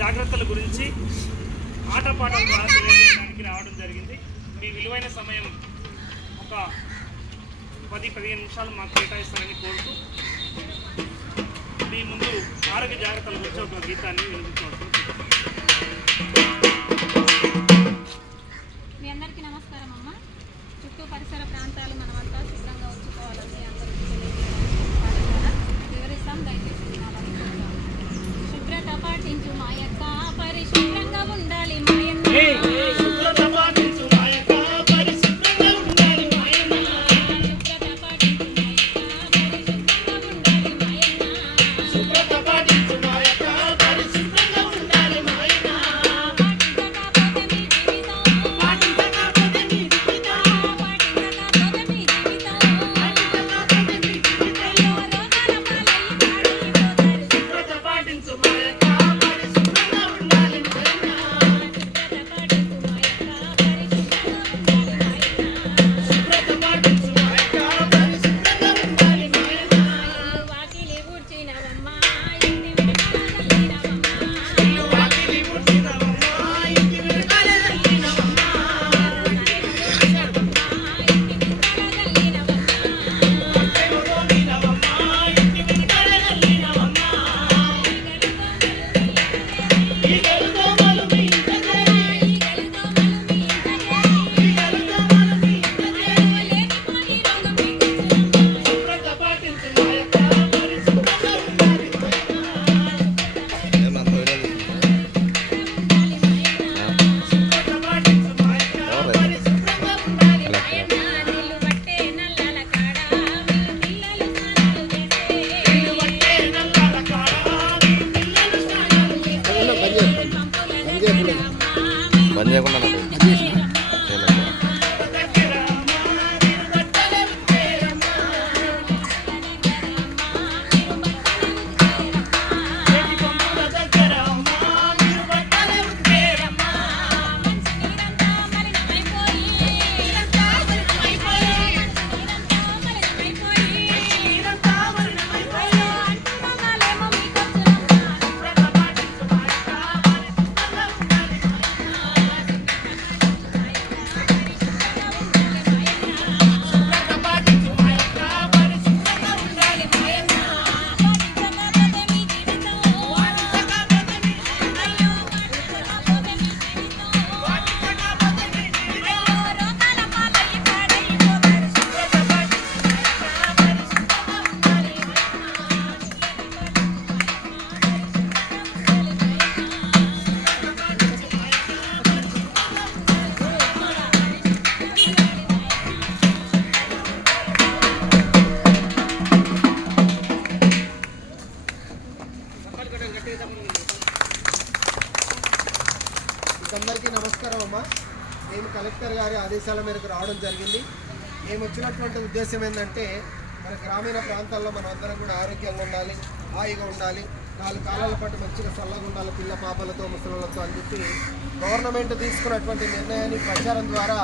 జాగ్రత్తల గురించి ఆటపాటల ద్వారా తెలియజేయడానికి రావడం జరిగింది. మీ విలువైన సమయం ఒక 10-15 నిమిషాలు మాకు కేటాయిస్తారని కోరుతూ మీ ముందు ఆరోగ్య జాగ్రత్తల గురించి ఒక గీతాన్ని వినిపించవచ్చు. మీ అందరికీ నమస్కారం అమ్మ. చుట్టూ పరిసర ప్రాంతాలు మనమంతా శుభ్రంగా ఉంచుకోవాలని అందరికీ వివరిస్తాం. దయచేసి వినాలని కోరుతాం. శుభ్రత పాటించు మా యొక్క పరిశుభ్రంగా ఉండాలి మాయన్న. బంద్ చేయకుండా అందరికీ నమస్కారం అమ్మ. మేము కలెక్టర్ గారి ఆదేశాల మేరకు రావడం జరిగింది. మేము వచ్చినటువంటి ఉద్దేశం ఏంటంటే మన గ్రామీణ ప్రాంతాల్లో మనం అందరం కూడా ఆరోగ్యంగా ఉండాలి, హాయిగా ఉండాలి, 4 కాలాల పాటు మంచిగా చల్లగా ఉండాలి పిల్ల పాపలతో ముసలితో అని చెప్పి గవర్నమెంట్ తీసుకున్నటువంటి నిర్ణయాన్ని ప్రచారం ద్వారా